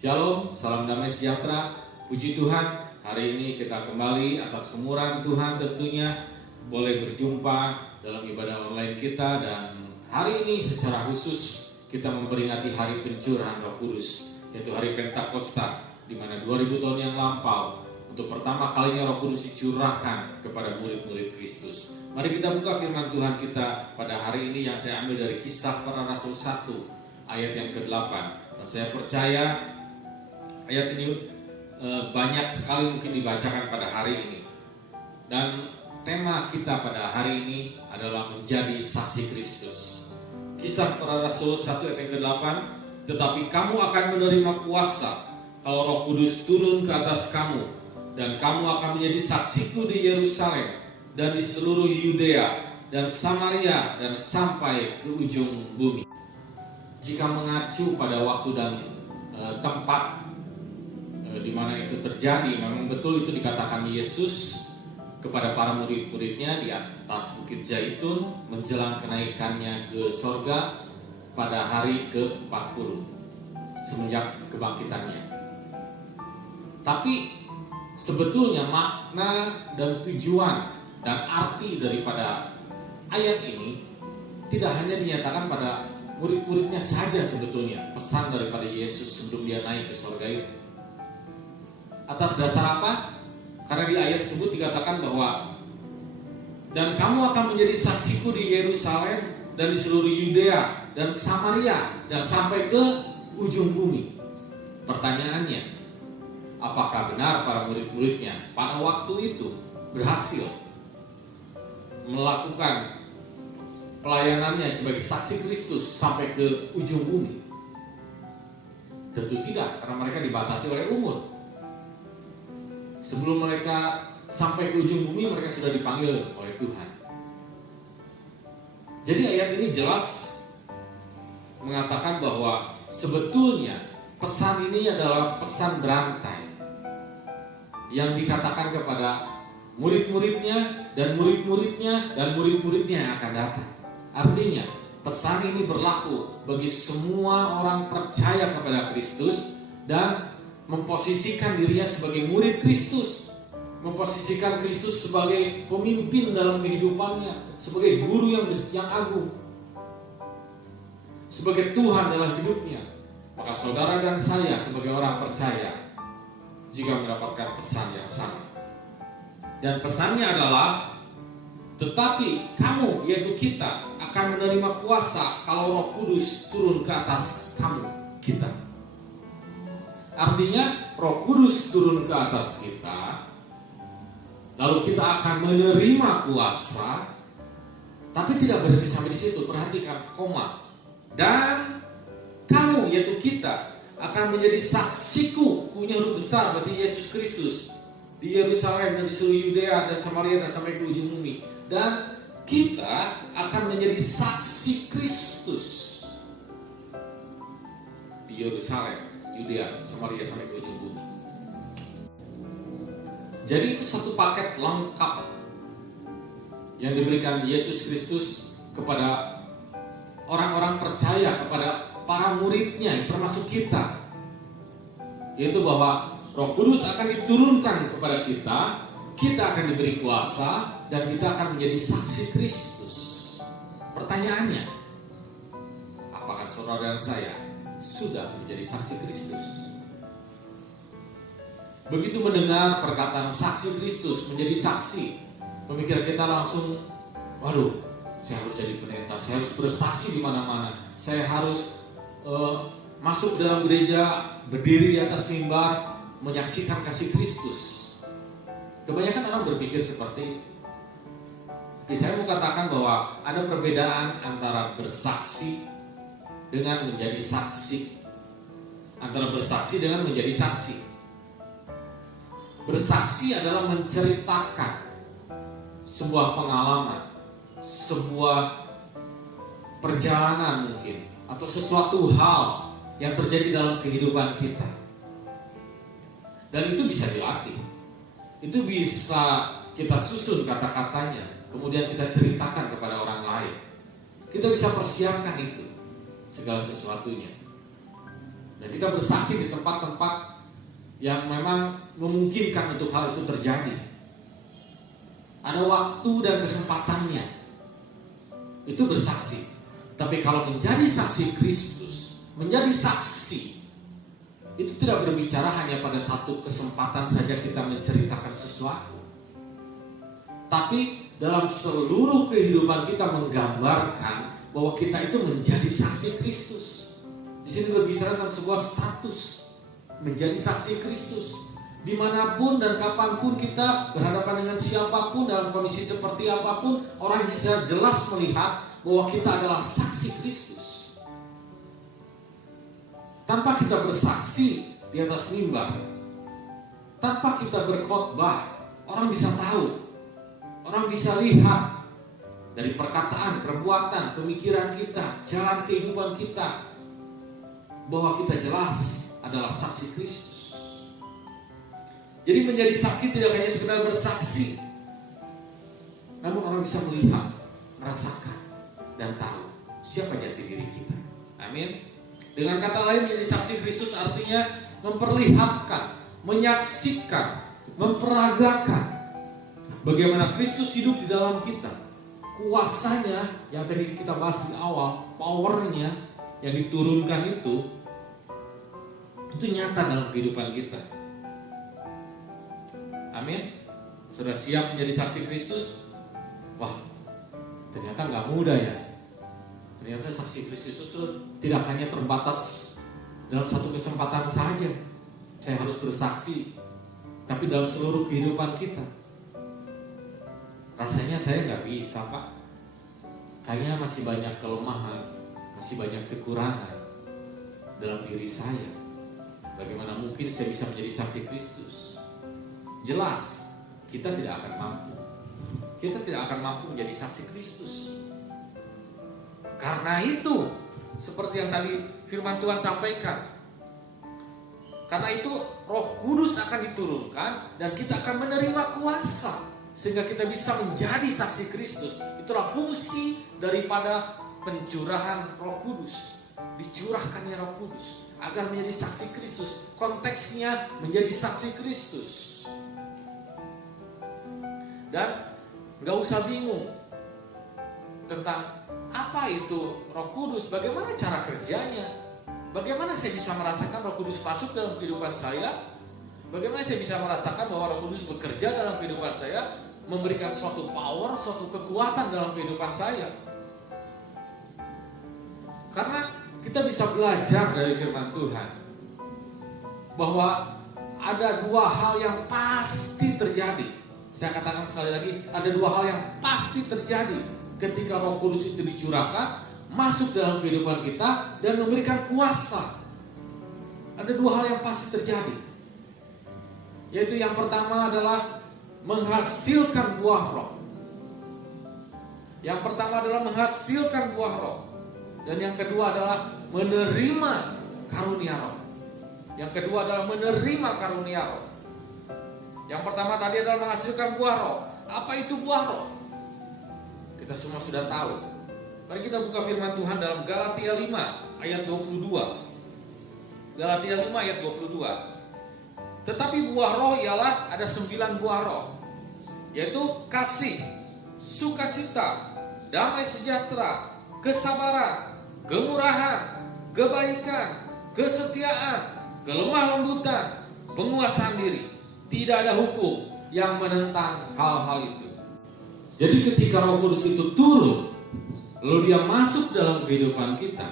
Shalom, salam damai sejahtera. Puji Tuhan, hari ini kita kembali atas kemurahan Tuhan tentunya boleh berjumpa dalam ibadah online kita. Dan hari ini secara khusus kita memperingati hari pencurahan Roh Kudus, yaitu hari Pentakosta, di mana 2000 tahun yang lampau untuk pertama kalinya Roh Kudus dicurahkan kepada murid-murid Kristus. Mari kita buka firman Tuhan kita pada hari ini yang saya ambil dari Kisah Para Rasul 1 ayat yang ke-8. Dan saya percaya ayat ini banyak sekali mungkin dibacakan pada hari ini. Dan tema kita pada hari ini adalah menjadi saksi Kristus. Kisah Para Rasul 1 ayat yang ke-8, tetapi kamu akan menerima kuasa kalau Roh Kudus turun ke atas kamu, dan kamu akan menjadi saksiku di Yerusalem dan di seluruh Yudea dan Samaria dan sampai ke ujung bumi. Jika mengacu pada waktu dan tempat di mana itu terjadi, memang betul itu dikatakan Yesus kepada para murid-muridnya di atas Bukit Zaitun menjelang kenaikannya ke sorga pada hari ke-40 semenjak kebangkitannya. Tapi sebetulnya makna dan tujuan dan arti daripada ayat ini tidak hanya dinyatakan pada murid-muridnya saja sebetulnya, pesan daripada Yesus sebelum dia naik ke sorga itu. Atas dasar apa? Karena di ayat tersebut dikatakan bahwa dan kamu akan menjadi saksiku di Yerusalem dan di seluruh Yudea dan Samaria dan sampai ke ujung bumi. Pertanyaannya, apakah benar para murid-muridnya pada waktu itu berhasil melakukan pelayanannya sebagai saksi Kristus sampai ke ujung bumi? Tentu tidak, karena mereka dibatasi oleh umur. Sebelum mereka sampai ke ujung bumi, mereka sudah dipanggil oleh Tuhan. Jadi ayat ini jelas mengatakan bahwa sebetulnya pesan ini adalah pesan berantai yang dikatakan kepada murid-muridnya dan murid-muridnya dan murid-muridnya yang akan datang. Artinya pesan ini berlaku bagi semua orang percaya kepada Kristus dan memposisikan dirinya sebagai murid Kristus, memposisikan Kristus sebagai pemimpin dalam kehidupannya, sebagai guru yang agung, sebagai Tuhan dalam hidupnya. Maka saudara dan saya sebagai orang percaya jika mendapatkan pesan yang sama. Dan pesannya adalah, tetapi kamu, yaitu kita, akan menerima kuasa kalau Roh Kudus turun ke atas kamu, kita. Artinya Roh Kudus turun ke atas kita, lalu kita akan menerima kuasa. Tapi tidak berhenti sampai di situ. Perhatikan koma. Dan kamu, yaitu kita, akan menjadi saksiku. Punya huruf besar berarti Yesus Kristus di Yerusalem dan di seluruh Yudea dan Samaria dan sampai ke ujung bumi. Dan kita akan menjadi saksi Kristus di Yerusalem, Yudea, Samaria sampai ke ujung bumi. Jadi itu satu paket lengkap yang diberikan Yesus Kristus kepada orang-orang percaya, kepada para muridnya, termasuk kita. Yaitu bahwa Roh Kudus akan diturunkan kepada kita akan diberi kuasa, dan kita akan menjadi saksi Kristus. Pertanyaannya, apakah saudara dan saya sudah menjadi saksi Kristus? Begitu mendengar perkataan saksi Kristus, menjadi saksi, pemikiran kita langsung, waduh, saya harus jadi pendeta, saya harus bersaksi di mana-mana, saya harus masuk dalam gereja, berdiri di atas mimbar, menyaksikan kasih Kristus. Kebanyakan orang berpikir seperti itu. Tapi saya mau katakan bahwa ada perbedaan antara bersaksi dengan menjadi saksi, antara bersaksi dengan menjadi saksi. Bersaksi adalah menceritakan sebuah pengalaman, sebuah perjalanan mungkin, atau sesuatu hal yang terjadi dalam kehidupan kita. Dan itu bisa dilatih. Itu bisa kita susun kata-katanya, kemudian kita ceritakan kepada orang lain. Kita bisa persiapkan itu, segala sesuatunya. Dan kita bersaksi di tempat-tempat yang memang memungkinkan untuk hal itu terjadi. Ada waktu dan kesempatannya. Itu bersaksi. Tapi kalau menjadi saksi Kristus, menjadi saksi, itu tidak berbicara hanya pada satu kesempatan saja kita menceritakan sesuatu. Tapi dalam seluruh kehidupan kita menggambarkan bahwa kita itu menjadi saksi Kristus. Di sini berbicara tentang sebuah status menjadi saksi Kristus. Dimanapun dan kapanpun kita berhadapan dengan siapapun dalam kondisi seperti apapun, orang bisa jelas melihat bahwa kita adalah saksi Kristus. Tanpa kita bersaksi di atas mimbar, tanpa kita berkhotbah, orang bisa tahu, orang bisa lihat dari perkataan, perbuatan, pemikiran kita, jalan kehidupan kita, bahwa kita jelas adalah saksi Kristus. Jadi menjadi saksi tidak hanya sekedar bersaksi, namun orang bisa melihat, merasakan, dan tahu siapa jati diri kita. Amin. Dengan kata lain, menjadi saksi Kristus artinya memperlihatkan, menyaksikan, memperagakan bagaimana Kristus hidup di dalam kita. Kuasanya yang tadi kita bahas di awal, powernya yang diturunkan itu nyata dalam kehidupan kita. Amin. Sudah siap menjadi saksi Kristus? Wah, ternyata gak mudah ya. Ternyata saksi Kristus itu tidak hanya terbatas dalam satu kesempatan saja. Saya harus bersaksi, tapi dalam seluruh kehidupan kita. Rasanya saya gak bisa, Pak. Kayaknya masih banyak kelemahan, masih banyak kekurangan dalam diri saya. Bagaimana mungkin saya bisa menjadi saksi Kristus? Jelas, kita tidak akan mampu. Kita tidak akan mampu menjadi saksi Kristus. Karena itu, seperti yang tadi firman Tuhan sampaikan, karena itu Roh Kudus akan diturunkan dan kita akan menerima kuasa sehingga kita bisa menjadi saksi Kristus. Itulah fungsi daripada pencurahan Roh Kudus. Dicurahkannya Roh Kudus agar menjadi saksi Kristus. Konteksnya menjadi saksi Kristus. Dan gak usah bingung tentang apa itu Roh Kudus, bagaimana cara kerjanya, bagaimana saya bisa merasakan Roh Kudus masuk dalam kehidupan saya, bagaimana saya bisa merasakan bahwa Roh Kudus bekerja dalam kehidupan saya, memberikan suatu power, suatu kekuatan dalam kehidupan saya. Karena kita bisa belajar dari firman Tuhan bahwa ada dua hal yang pasti terjadi. Saya katakan sekali lagi, ada dua hal yang pasti terjadi ketika Roh Kudus itu dicurahkan, masuk dalam kehidupan kita dan memberikan kuasa. Ada dua hal yang pasti terjadi, yaitu yang pertama adalah menghasilkan buah roh. Yang pertama adalah menghasilkan buah roh. Dan yang kedua adalah menerima karunia roh. Yang kedua adalah menerima karunia roh. Yang pertama tadi adalah menghasilkan buah roh. Apa itu buah roh? Kita semua sudah tahu. Mari kita buka firman Tuhan dalam Galatia 5 ayat 22. Galatia 5 ayat 22. Tetapi buah roh ialah ada 9 buah roh, yaitu kasih, sukacita, damai sejahtera, kesabaran, kemurahan, kebaikan, kesetiaan, kelemah lembutan, penguasaan diri. Tidak ada hukum yang menentang hal-hal itu. Jadi ketika Roh Kudus itu turun, lalu dia masuk dalam kehidupan kita,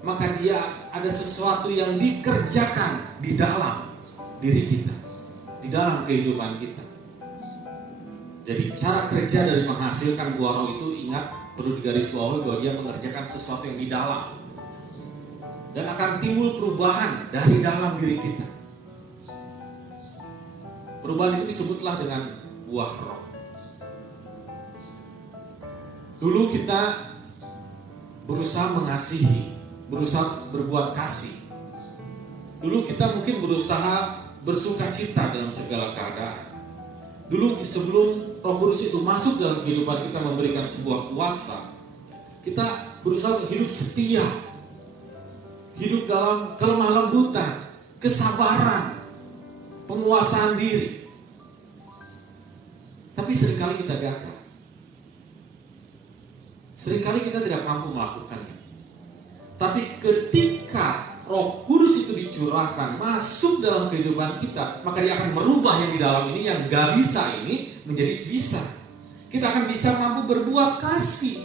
maka dia ada sesuatu yang dikerjakan di dalam diri kita, di dalam kehidupan kita. Jadi cara kerja dari menghasilkan buah roh itu, ingat, perlu digarisbawahi bahwa dia mengerjakan sesuatu yang di dalam, dan akan timbul perubahan dari dalam diri kita. Perubahan itu disebutlah dengan buah roh. Dulu kita berusaha mengasihi, berusaha berbuat kasih. Dulu kita mungkin berusaha bersuka cita dalam segala keadaan. Dulu sebelum Roh Kudus itu masuk dalam kehidupan kita memberikan sebuah kuasa, kita berusaha hidup setia. hidup dalam kelemah lembutan, kesabaran, penguasaan diri. Tapi seringkali kita gagal. Seringkali kita tidak mampu melakukannya. Tapi ketika Roh Kudus itu dicurahkan masuk dalam kehidupan kita, maka dia akan merubah yang di dalam ini, yang gak bisa ini menjadi bisa. Kita akan bisa mampu berbuat kasih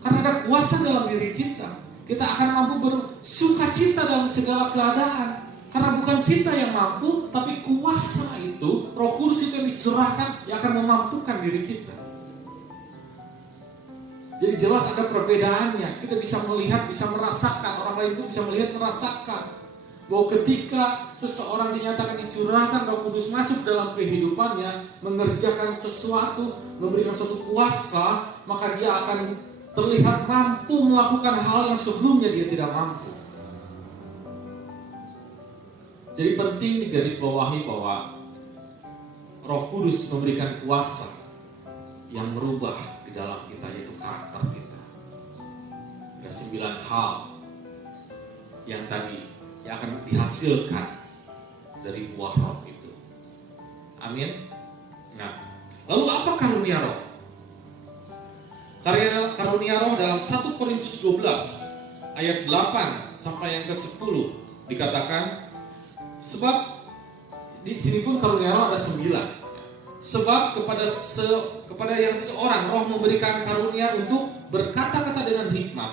karena ada kuasa dalam diri kita. Kita akan mampu bersukacita dalam segala keadaan karena bukan kita yang mampu, tapi kuasa itu, Roh Kudus itu yang dicurahkan, yang akan memampukan diri kita. Jadi jelas ada perbedaannya. Kita bisa melihat, bisa merasakan. Orang lain itu bisa melihat, merasakan bahwa ketika seseorang dinyatakan dicurahkan Roh Kudus masuk dalam kehidupannya, mengerjakan sesuatu, memberikan suatu kuasa, maka dia akan terlihat mampu melakukan hal yang sebelumnya dia tidak mampu. Jadi penting digarisbawahi bahwa Roh Kudus memberikan kuasa yang merubah di dalam kita, yaitu karakter kita. Ada 9 hal yang tadi yang akan dihasilkan dari buah roh itu. Amin. Nah, lalu apa karunia roh? Karunia roh dalam 1 Korintus 12 ayat 8 sampai yang ke-10 dikatakan, sebab di sini pun karunia roh ada 9. Sebab kepada yang seorang roh memberikan karunia untuk berkata-kata dengan hikmat,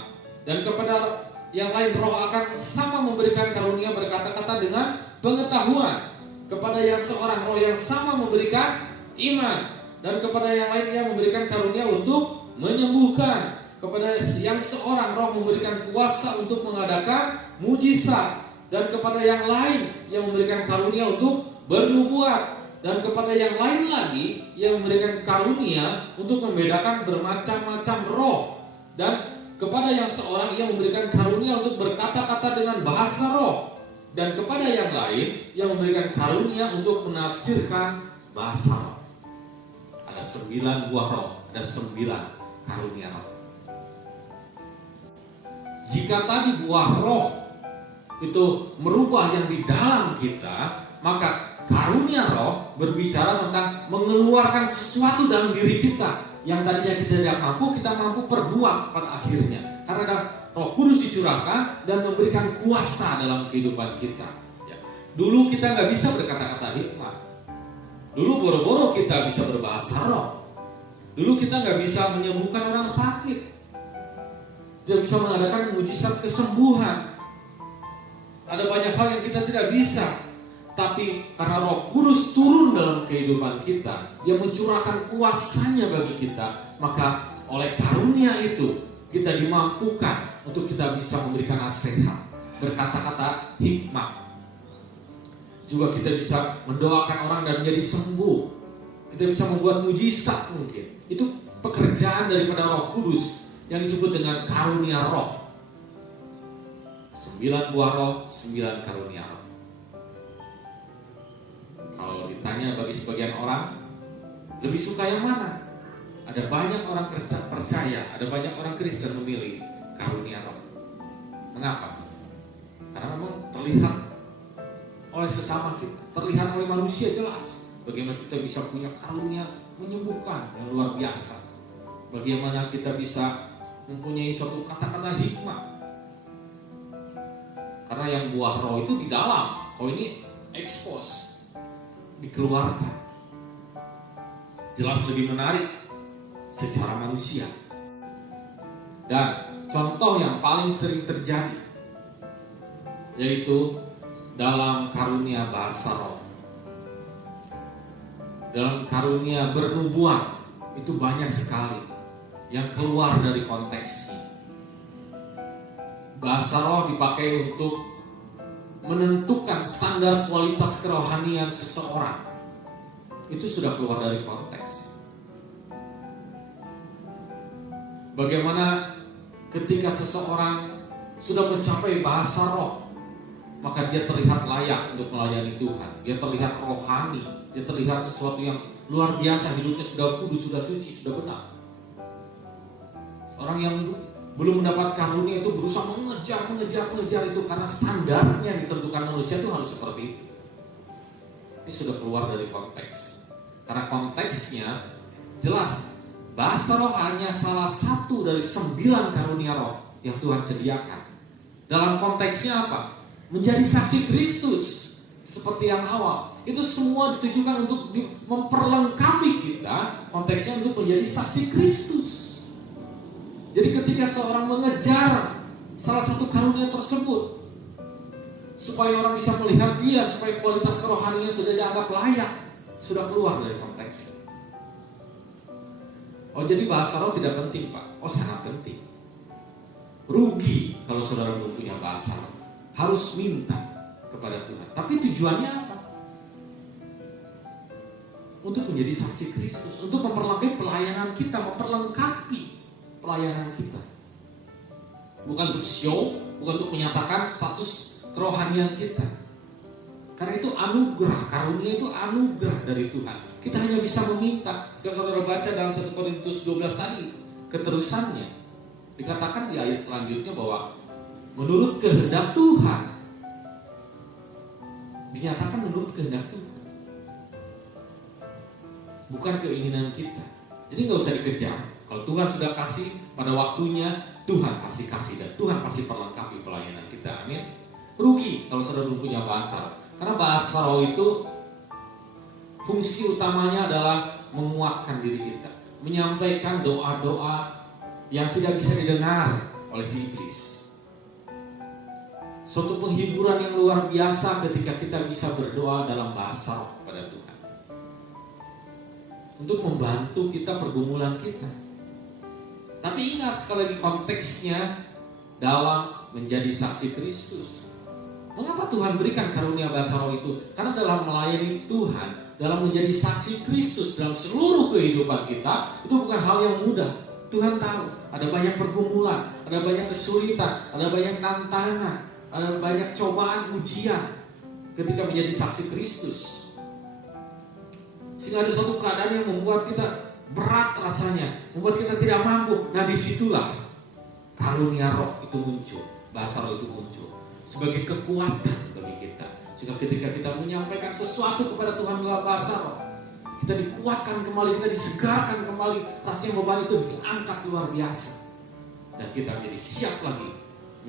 dan kepada yang lain roh akan sama memberikan karunia berkata-kata dengan pengetahuan. Kepada yang seorang roh yang sama memberikan iman, dan kepada yang lain ia memberikan karunia untuk menyembuhkan. Kepada yang seorang roh memberikan kuasa untuk mengadakan mujizat, dan kepada yang lain ia memberikan karunia untuk bernubuat, dan kepada yang lain lagi ia memberikan karunia untuk membedakan bermacam-macam roh, dan kepada yang seorang ia memberikan karunia untuk berkata-kata dengan bahasa roh, dan kepada yang lain ia memberikan karunia untuk menafsirkan bahasa roh. Ada 9 buah roh, ada 9 karunia roh. Jika tadi buah roh itu merubah yang di dalam kita, maka karunia roh berbicara tentang mengeluarkan sesuatu dalam diri kita yang tadinya kita tidak mampu, kita mampu perbuat pada akhirnya. Karena ada Roh Kudus dicurahkan dan memberikan kuasa dalam kehidupan kita. Ya. Dulu kita nggak bisa berkata-kata hikmat. Dulu boro-boro kita bisa berbahasa roh. Dulu kita nggak bisa menyembuhkan orang sakit. Tidak bisa mengadakan mujizat kesembuhan. Ada banyak hal yang kita tidak bisa. Tapi karena Roh Kudus turun dalam kehidupan kita, dia mencurahkan kuasanya bagi kita, maka oleh karunia itu kita dimampukan untuk kita bisa memberikan nasihat, berkata-kata hikmat. Juga kita bisa mendoakan orang dan menjadi sembuh. Kita bisa membuat mujizat mungkin. Itu pekerjaan daripada Roh Kudus yang disebut dengan karunia roh. 9 buah roh, 9 karunia roh. Kalau ditanya bagi sebagian orang, lebih suka yang mana? Ada banyak orang percaya, ada banyak orang Kristen memilih karunia roh. Mengapa? Karena memang terlihat oleh sesama kita, terlihat oleh manusia jelas bagaimana kita bisa punya karunia menyembuhkan yang luar biasa. Bagaimana kita bisa mempunyai suatu kata-kata hikmat. Karena yang buah roh itu di dalam, kalau ini expose, dikeluarkan. Jelas lebih menarik secara manusia. Dan contoh yang paling sering terjadi yaitu dalam karunia bahasa roh, dalam karunia bernubuat, itu banyak sekali yang keluar dari konteksnya. Bahasa roh dipakai untuk menentukan standar kualitas kerohanian seseorang. Itu sudah keluar dari konteks. Bagaimana ketika seseorang sudah mencapai bahasa roh, maka dia terlihat layak untuk melayani Tuhan. Dia terlihat rohani, dia terlihat sesuatu yang luar biasa, hidupnya sudah kudus, sudah suci, sudah benar. Orang yang belum mendapat karunia itu berusaha mengejar itu karena standarnya yang ditentukan manusia itu harus seperti itu. Ini sudah keluar dari konteks. Karena konteksnya jelas bahasa roh hanya salah satu dari 9 karunia roh yang Tuhan sediakan. Dalam konteksnya apa? Menjadi saksi Kristus seperti yang awal. Itu semua ditujukan untuk memperlengkapi kita, konteksnya untuk menjadi saksi Kristus. Jadi ketika seorang mengejar salah satu karunia tersebut, supaya orang bisa melihat dia, supaya kualitas kerohanian sudah dianggap layak, sudah keluar dari konteks. Oh, jadi bahasa roh tidak penting, Pak? Oh, sangat penting. Rugi kalau saudara belum punya bahasa roh. Harus minta kepada Tuhan. Tapi tujuannya apa? Untuk menjadi saksi Kristus, untuk memperlengkapi pelayanan kita, memperlengkapi pelayanan kita. Bukan untuk show, bukan untuk menyatakan status kerohanian kita. Karena itu anugerah, karunia itu anugerah dari Tuhan. Kita hanya bisa meminta. Jika saudara baca dalam 1 Korintus 12 tadi, keterusannya dikatakan di ayat selanjutnya bahwa menurut kehendak Tuhan, dinyatakan menurut kehendak Tuhan, bukan keinginan kita. Jadi nggak usah dikejar. Kalau Tuhan sudah kasih pada waktunya, Tuhan pasti kasih dan Tuhan pasti perlengkapi pelayanan kita. Amin. Rugi kalau saudara belum punya bahasa, karena bahasa roh itu fungsi utamanya adalah menguatkan diri kita, menyampaikan doa-doa yang tidak bisa didengar oleh si iblis. Suatu penghiburan yang luar biasa ketika kita bisa berdoa dalam bahasa roh kepada Tuhan, untuk membantu kita pergumulan kita. Tapi ingat sekali lagi konteksnya dalam menjadi saksi Kristus. Mengapa Tuhan berikan karunia bahasa roh itu? Karena dalam melayani Tuhan, dalam menjadi saksi Kristus dalam seluruh kehidupan kita, itu bukan hal yang mudah. Tuhan tahu ada banyak pergumulan, ada banyak kesulitan, ada banyak tantangan, ada banyak cobaan, ujian ketika menjadi saksi Kristus. Sehingga ada suatu keadaan yang membuat kita berat rasanya, membuat kita tidak mampu. Nah, disitulah karunia roh itu muncul, bahasa roh itu muncul sebagai kekuatan bagi kita. Sehingga ketika kita menyampaikan sesuatu kepada Tuhan dalam bahasa roh, kita dikuatkan kembali, kita disegarkan kembali, rasanya beban itu diangkat luar biasa, dan kita menjadi siap lagi,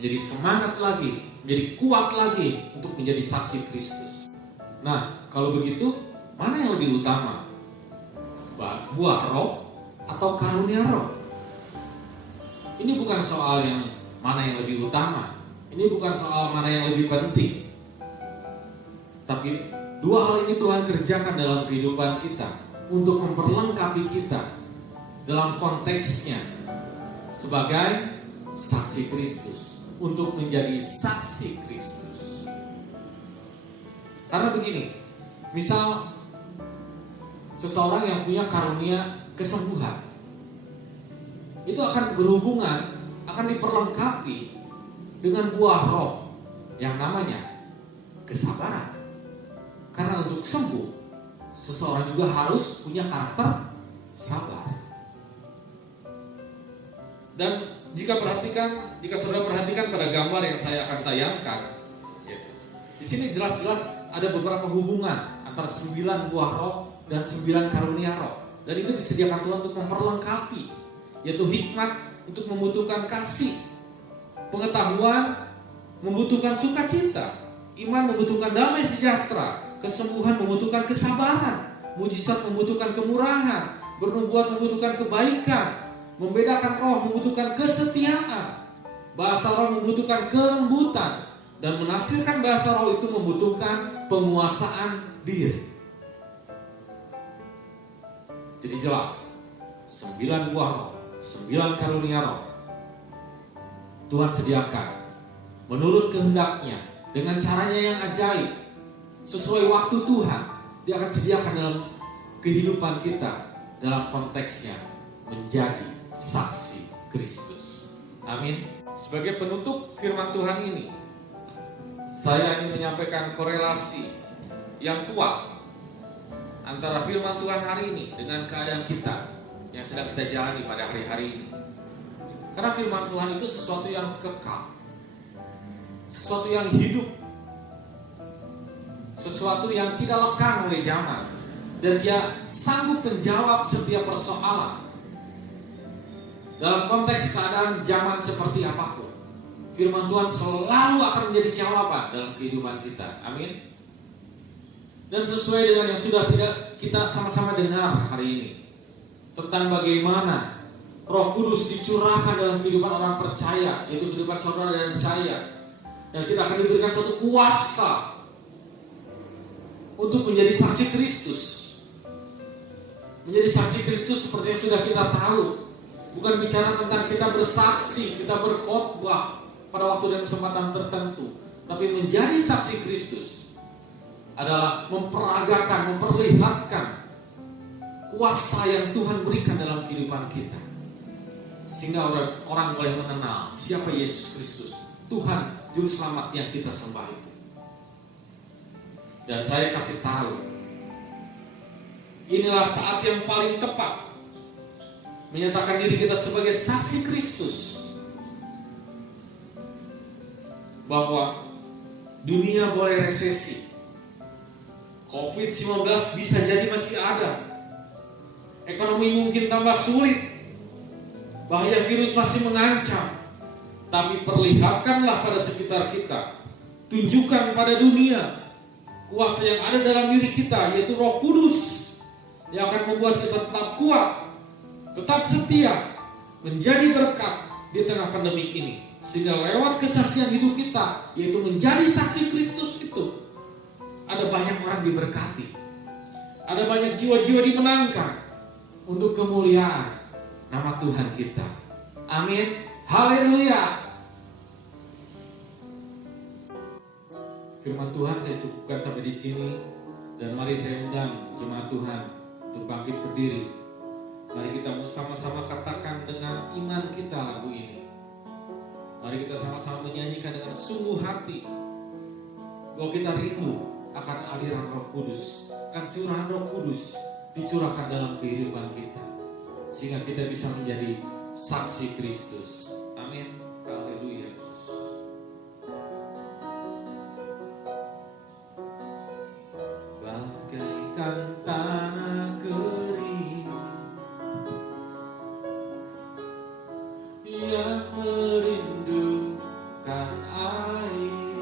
menjadi semangat lagi, menjadi kuat lagi untuk menjadi saksi Kristus. Nah, kalau begitu, mana yang lebih utama? Buah roh atau karunia roh? Ini bukan soal yang mana yang lebih utama. Ini bukan soal mana yang lebih penting. Tapi dua hal ini Tuhan kerjakan dalam kehidupan kita untuk memperlengkapi kita dalam konteksnya sebagai saksi Kristus, untuk menjadi saksi Kristus. Karena begini, misal seseorang yang punya karunia kesembuhan, itu akan berhubungan, akan diperlengkapi dengan buah roh yang namanya kesabaran. Karena untuk sembuh, seseorang juga harus punya karakter sabar. Dan jika saudara perhatikan pada gambar yang saya akan tayangkan, ya, di sini jelas-jelas ada beberapa hubungan antara 9 buah roh dan 9 karunia roh. Dan itu disediakan Tuhan untuk memperlengkapi, yaitu hikmat untuk membutuhkan kasih, pengetahuan membutuhkan sukacita, iman membutuhkan damai sejahtera, kesembuhan membutuhkan kesabaran, mujizat membutuhkan kemurahan, bernubuat membutuhkan kebaikan, membedakan roh membutuhkan kesetiaan, bahasa roh membutuhkan kelembutan, dan menafsirkan bahasa roh itu membutuhkan penguasaan diri. Jadi jelas, 9 buah roh, 9 karunia roh Tuhan sediakan menurut kehendaknya, dengan caranya yang ajaib, sesuai waktu Tuhan. Dia akan sediakan dalam kehidupan kita, dalam konteksnya menjadi saksi Kristus. Amin. Sebagai penutup firman Tuhan ini, saya ingin menyampaikan korelasi yang kuat antara firman Tuhan hari ini dengan keadaan kita yang sedang kita jalani pada hari-hari ini. Karena firman Tuhan itu sesuatu yang kekal, sesuatu yang hidup, sesuatu yang tidak lekang oleh zaman, dan dia sanggup menjawab setiap persoalan dalam konteks keadaan zaman seperti apapun. Firman Tuhan selalu akan menjadi jawaban dalam kehidupan kita. Amin. Dan sesuai dengan yang sudah kita sama-sama dengar hari ini tentang bagaimana Roh Kudus dicurahkan dalam kehidupan orang percaya, yaitu kehidupan saudara dan saya, dan kita akan diberikan suatu kuasa untuk menjadi saksi Kristus. Menjadi saksi Kristus seperti yang sudah kita tahu, bukan bicara tentang kita bersaksi, kita berkhotbah pada waktu dan kesempatan tertentu, tapi menjadi saksi Kristus adalah memperagakan, memperlihatkan kuasa yang Tuhan berikan dalam kehidupan kita, sehingga orang boleh mengenal siapa Yesus Kristus, Tuhan Juru Selamat yang kita sembah itu. Dan saya kasih tahu, inilah saat yang paling tepat menyatakan diri kita sebagai saksi Kristus, bahwa dunia boleh resesi, COVID-19 bisa jadi masih ada, ekonomi mungkin tambah sulit, bahaya virus masih mengancam, tapi perlihatkanlah pada sekitar kita, tunjukkan pada dunia kuasa yang ada dalam diri kita, yaitu Roh Kudus, yang akan membuat kita tetap kuat, tetap setia, menjadi berkat di tengah pandemi ini. Sehingga lewat kesaksian hidup kita, yaitu menjadi saksi Kristus itu, ada banyak orang diberkati, ada banyak jiwa-jiwa dimenangkan untuk kemuliaan nama Tuhan kita. Amin. Haleluya. Firman Tuhan saya cukupkan sampai di sini, dan mari saya undang jemaat Tuhan untuk bangkit berdiri. Mari kita sama-sama katakan dengan iman kita lagu ini. Mari kita sama-sama menyanyikan dengan sungguh hati bahwa kita rindu akan aliran Roh Kudus, akan curahan Roh Kudus dicurahkan dalam kehidupan kita, sehingga kita bisa menjadi saksi Kristus. Amin. Haleluya. Yesus. Bagaikan tanah kering yang merindukan air,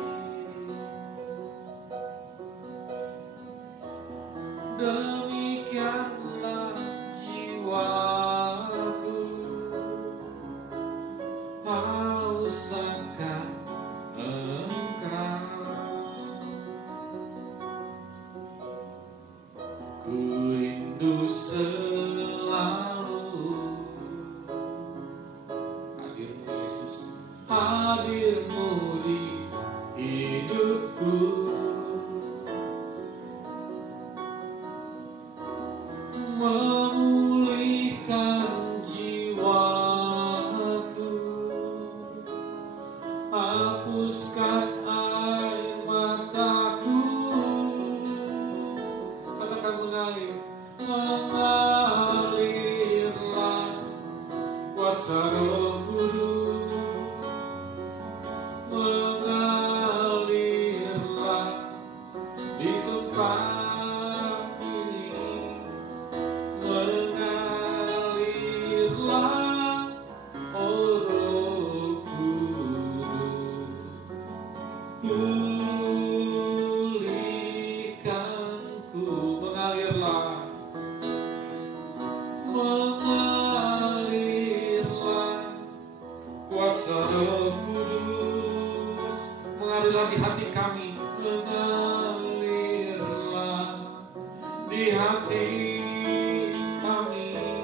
demikianlah jiwaku haus akan Engkau. Ku rindu selalu hadirmu Yesus, hadirmu di hidupku, memulihkan jiwaku, hapuskan air mataku. Katakan mengalir, mengalirlah kuasa Roh Kudus, mengalirlah di tempat ini, mengalirlah, oh Roh Kudus, pulihkanku, mengalirlah, mengalirlah kuasa Roh Kudus, mengalirlah di hati kami, mengalirlah di hati kami,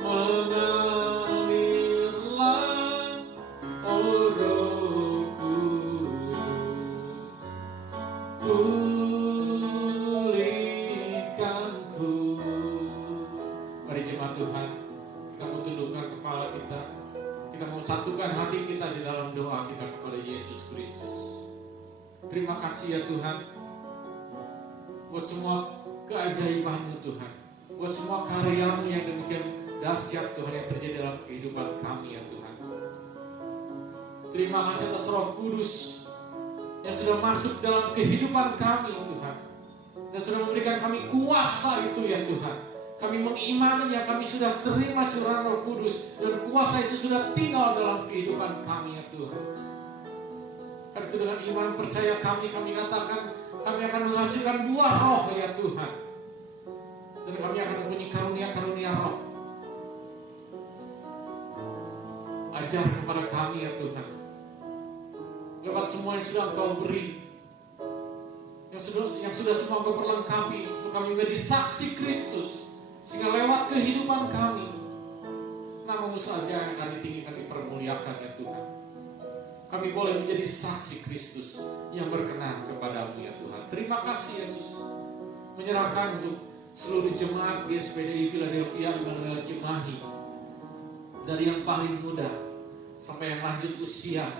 mengalirlah, oh Roh Kudus, pulihkanku. Mari jemaat Tuhan, kita mau tundukkan kepala kita, kita mau satukan hati kita di dalam doa kita kepada Yesus Kristus. Terima kasih ya Tuhan, buat semua keajaiban-Mu Tuhan, buat semua karya-Mu yang demikian dahsyat Tuhan yang terjadi dalam kehidupan kami ya Tuhan. Terima kasih atas Roh Kudus yang sudah masuk dalam kehidupan kami Tuhan, dan sudah memberikan kami kuasa itu ya Tuhan. Kami mengimaninya, kami sudah terima curahan Roh Kudus, dan kuasa itu sudah tinggal dalam kehidupan kami ya Tuhan. Karena itu dengan iman percaya kami katakan kami akan menghasilkan buah roh ya Tuhan, dan kami akan mempunyai karunia-karunia roh. Ajar kepada kami ya Tuhan, lewat semua yang sudah Engkau beri, yang sudah semua Engkau perlengkapi untuk kami menjadi saksi Kristus, sehingga lewat kehidupan kami nama-Mu saja yang akan ditinggikan, dipermuliakan ya Tuhan. Kami boleh menjadi saksi Kristus yang berkenan kepada-Mu ya Tuhan. Terima kasih Yesus. Menyerahkan untuk seluruh jemaat GSPDI Philadelphia Immanuel Cimahi, dari yang paling muda sampai yang lanjut usia,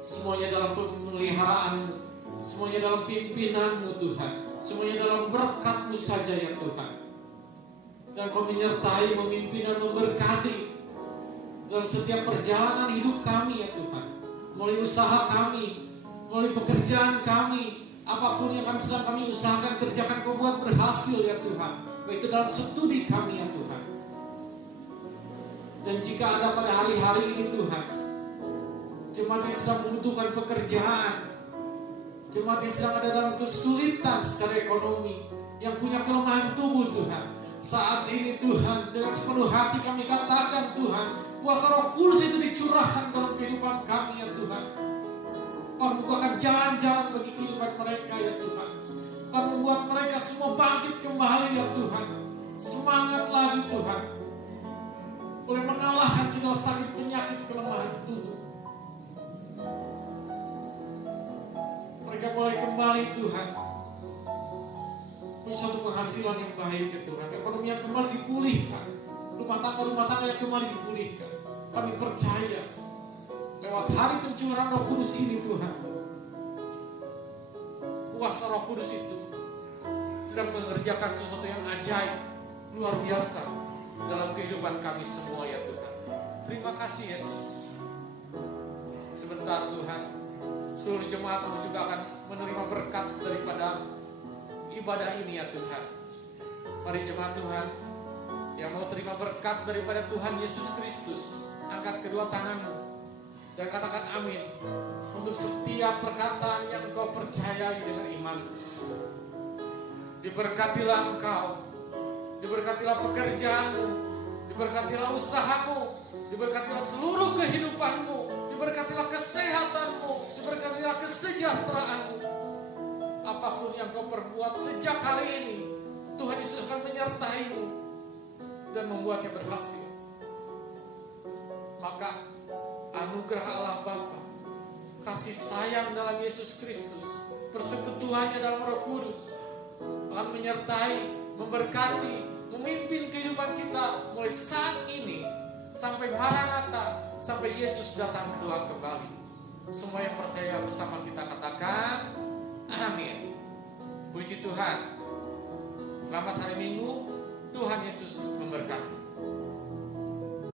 semuanya dalam pemeliharaan-Mu, semuanya dalam pimpinan-Mu Tuhan, semuanya dalam berkat-Mu saja ya Tuhan. Dan Kau menyertai, memimpin dan memberkati dalam setiap perjalanan hidup kami ya Tuhan. Mulai usaha kami, mulai pekerjaan kami, apapun yang sedang kami usahakan, kerjakan Kau buat berhasil ya Tuhan. Baik itu dalam studi kami ya Tuhan. Dan jika ada pada hari-hari ini Tuhan, jemaat yang sedang membutuhkan pekerjaan, jemaat yang sedang ada dalam kesulitan secara ekonomi, yang punya kelemahan tubuh Tuhan, saat ini Tuhan, dengan sepenuh hati kami katakan Tuhan, kuasa Roh Kudus itu dicurahkan dalam kehidupan kami ya Tuhan. Kau bukakan jalan-jalan bagi kehidupan mereka ya Tuhan. Kau membuat mereka semua bangkit kembali ya Tuhan. Semangat lagi Tuhan, boleh mengalahkan segala sakit, penyakit, kelemahan tubuh. Mereka boleh kembali Tuhan, punya suatu penghasilan yang baik ya Tuhan. Ekonomi yang kembali dipulihkan, rumah tangga yang kembali dipulihkan. Kami percaya lewat hari pencurahan Roh Kudus ini Tuhan, kuasa Roh Kudus itu sedang mengerjakan sesuatu yang ajaib, luar biasa dalam kehidupan kami semua ya Tuhan. Terima kasih Yesus. Sebentar Tuhan, seluruh jemaat-Mu juga akan menerima berkat daripada ibadah ini ya Tuhan. Mari jemaat Tuhan yang mau terima berkat daripada Tuhan Yesus Kristus, angkat kedua tanganmu dan katakan amin untuk setiap perkataan yang engkau percayai dengan iman. Diberkatilah engkau, diberkatilah pekerjaanmu, diberkatilah usahamu, diberkatilah seluruh kehidupanmu, diberkatilah kesehatanmu, diberkatilah kesejahteraanmu. Apapun yang kau perbuat sejak hari ini, Tuhan Yesus akan menyertaimu dan membuatnya berhasil. Maka anugerah Allah Bapa, kasih sayang dalam Yesus Kristus, persekutuannya dalam Roh Kudus akan menyertai, memberkati, memimpin kehidupan kita mulai saat ini sampai Maranatha, sampai Yesus datang kedua kembali. Semua yang percaya bersama kita katakan amin. Puji Tuhan. Selamat hari Minggu. Tuhan Yesus memberkati.